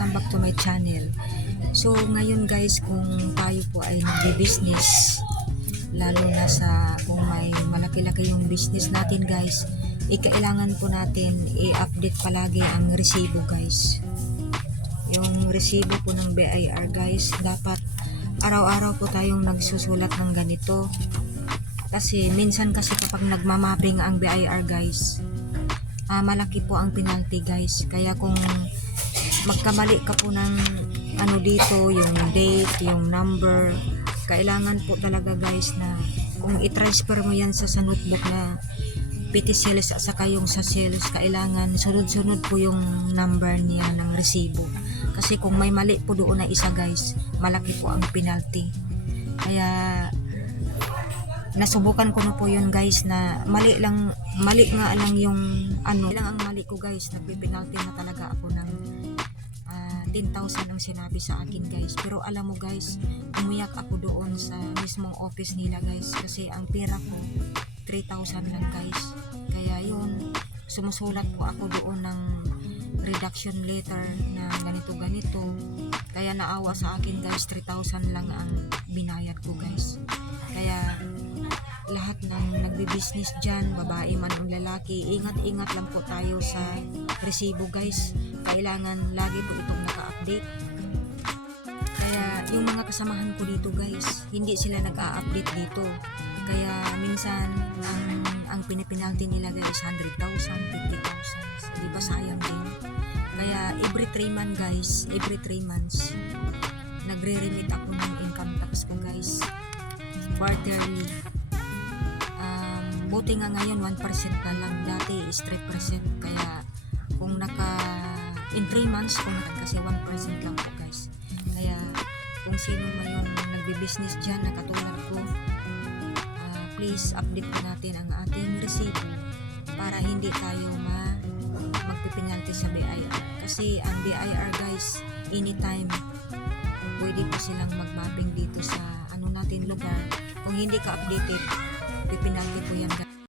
welcome back to my channel. So ngayon guys, kung tayo po ay nagbi-business, lalo na sa kung may malaki-laki yung business natin guys, kailangan po natin i-update palagi ang resibo guys. Yung resibo po ng BIR guys, dapat araw-araw po tayong nagsusulat ng ganito. Kasi minsan kasi kapag nagmamapping ang BIR guys, malaki po ang penalty guys. Kaya kung magkamali ka po ng ano dito, yung date, yung number, kailangan po talaga guys na kung i-transfer mo yan sa notebook na PT sales at saka yung sa sales, kailangan sunod-sunod po yung number niya ng resibo. Kasi kung may mali po doon na isa guys, malaki po ang penalty. Kaya nasubukan ko na po yun guys, na mali nga lang yung ano lang ang mali ko guys, nagpipinalty na talaga ako ng 10,000 ang sinabi sa akin guys. Pero alam mo guys, umiyak ako doon sa mismong office nila guys, kasi ang pera ko 3,000 lang guys. Kaya yun, sumusulat po ako doon ng reduction letter na ganito. Kaya naawa sa akin guys, 3,000 lang ang binayad ko guys. Kaya lahat ng nagbi-business dyan, babae man o lalaki, ingat-ingat lang po tayo sa resibo guys. Kailangan lagi po itong naka-update. Kaya yung mga kasamahan ko dito guys, hindi sila nag-a-update dito. Kaya minsan ang pinipinalty nila guys 100,000, 50,000, di ba sayang din. Kaya every 3 months nagre-remit ako ng income tax ko guys, quarterly. Buti nga ngayon 1% na lang, dati is 3%. Kaya kung in 3 months, kasi 1% lang po guys. Kaya kung sino man yung nagbi-business dyan na katulad ko, please update po natin ang ating resibo para hindi tayo magpipinalty sa BIR. Kasi ang BIR guys, anytime pwede po silang mag-mapping dito sa ano natin lugar. Kung hindi ka updated, pipinalty po yan guys.